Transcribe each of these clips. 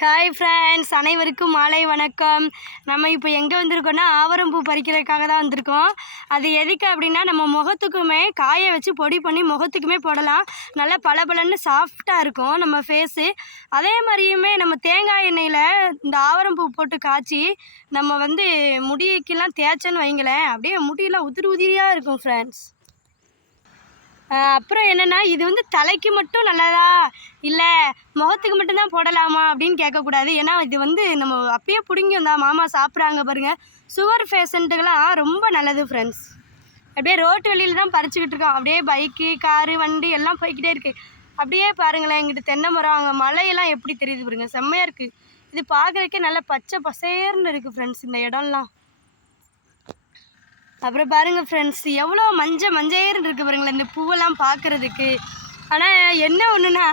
Hi friends அனைவருக்கும் மாலை வணக்கம். நம்ம இப்போ எங்கே வந்திருக்கோன்னா ஆவரம்பூ பறிக்கிறதுக்காக தான் வந்திருக்கோம். அது எதுக்கு அப்படின்னா நம்ம முகத்துக்குமே காய வச்சு பொடி பண்ணி முகத்துக்குமே போடலாம். நல்லா பளபளன்னு சாஃப்டாக இருக்கும் நம்ம ஃபேஸு அதே மாதிரியுமே நம்ம தேங்காய் எண்ணெயில் இந்த ஆவரம்பூ போட்டு காய்ச்சி நம்ம வந்து முடிக்கெல்லாம் தேய்ச்சோன்னு வைங்களேன் அப்படியே முடியெல்லாம் உதிரி உதிரியாக இருக்கும் ஃப்ரெண்ட்ஸ் அப்புறம் என்னென்னா இது வந்து தலைக்கு மட்டும் நல்லதா? இல்லை முகத்துக்கு மட்டும்தான் போடலாமா? அப்படின்னு கேட்கக்கூடாது. ஏன்னா இது வந்து நம்ம அப்படியே பிடுங்கி வந்தா மாமா சாப்பிட்றாங்க பாருங்கள் சுகர் பேஷண்ட்டுக்கெல்லாம் ரொம்ப நல்லது ஃப்ரெண்ட்ஸ் அப்படியே ரோட்டு வழியில் தான் பறிச்சுக்கிட்டு இருக்கோம். அப்படியே பைக்கு காரு வண்டி எல்லாம் போய்கிட்டே இருக்குது அப்படியே பாருங்களேன் எங்கிட்ட தென்னை மரம் அங்கே மலையெல்லாம் எப்படி தெரியுது பாருங்க. செம்மையாக இருக்குது இது பார்க்குறதுக்கே நல்லா பச்சை பசேர்னு இருக்குது ஃப்ரெண்ட்ஸ் இந்த இடம்லாம். அப்புறம் பாருங்கள் ஃப்ரெண்ட்ஸ் எவ்வளோ மஞ்சள் மஞ்சள் இருக்கு பாருங்களேன் இந்த பூவெல்லாம் பார்க்குறதுக்கு. ஆனால் என்ன ஒன்றுனா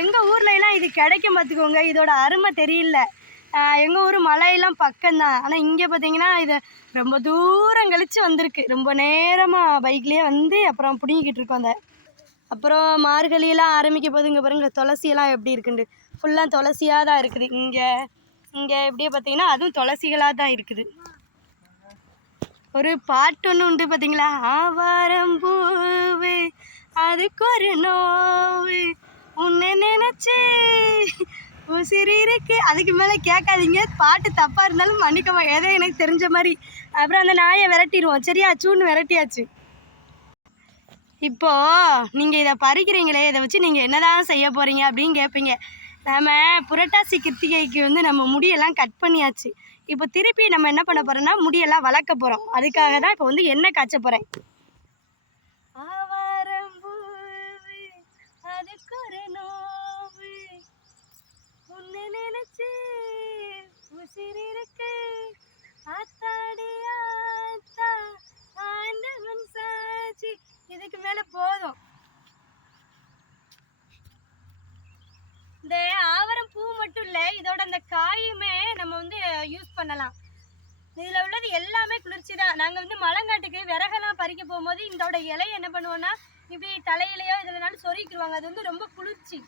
எங்கள் ஊர்லலாம் இது கிடைக்கும் பார்த்துக்கோங்க இதோட அருமை தெரியல. எங்கள் ஊர் மலையெல்லாம் பக்கம்தான். ஆனால் இங்கே பார்த்தீங்கன்னா இது ரொம்ப தூரம் கழிச்சு வந்திருக்கு. ரொம்ப நேரமாக பைக்லேயே வந்து அப்புறம் பிடுங்கிக்கிட்டு இருக்கோம் அந்த. அப்புறம் மார்கழியெல்லாம் ஆரம்பிக்க போது இங்கே துளசியெல்லாம் எப்படி இருக்குண்டு ஃபுல்லாக துளசியாக தான் இருக்குது. இங்கே இங்கே எப்படியே பார்த்தீங்கன்னா அதுவும் துளசிகளாக தான் இருக்குது. ஒரு பாட்டு ஒன்று உண்டு பார்த்தீங்களா ஆவாரம் பூவு அதுக்கு ஒரு நோவு. உன்னை நினைச்சு உசிறு இருக்கு. அதுக்கு மேலே கேட்காதீங்க. பாட்டு தப்பாக இருந்தாலும் மன்னிக்கமா. ஏதோ எனக்கு தெரிஞ்ச மாதிரி. அப்புறம் அந்த நாயை விரட்டிடுவோம். சரியா? சூன்னு விரட்டியாச்சு. இப்போ நீங்கள் இதை பறிக்கிறீங்களே இதை வச்சு நீங்கள் என்னதான் செய்ய போகிறீங்க அப்படின்னு கேட்பீங்க. நம்ம புரட்டாசி கிருத்திகைக்கு வந்து நம்ம முடியெல்லாம் கட் பண்ணியாச்சு. இப்போ திருப்பி நம்ம என்ன பண்ண போறோம்னா முடியெல்லாம் வளர்க்க போகிறோம் அதுக்காக தான் இப்போ வந்து எண்ணெய் காய்ச்ச போகிறேன் உன்னை நினைச்சு உசிர் மட்டும் இல்லை இதோட அந்த காயுமே நம்ம வந்து யூஸ் பண்ணலாம். இதில் உள்ளது எல்லாமே குளிர்ச்சி தான். நாங்கள் வந்து மலங்காட்டுக்கு விறகெல்லாம் பறிக்க போகும்போது இதோட இலையை என்ன பண்ணுவோம்னா இப்படி தலையிலையோ இதுலனாலும் சொருகிக்குருவாங்க. அது வந்து ரொம்ப குளிர்ச்சி.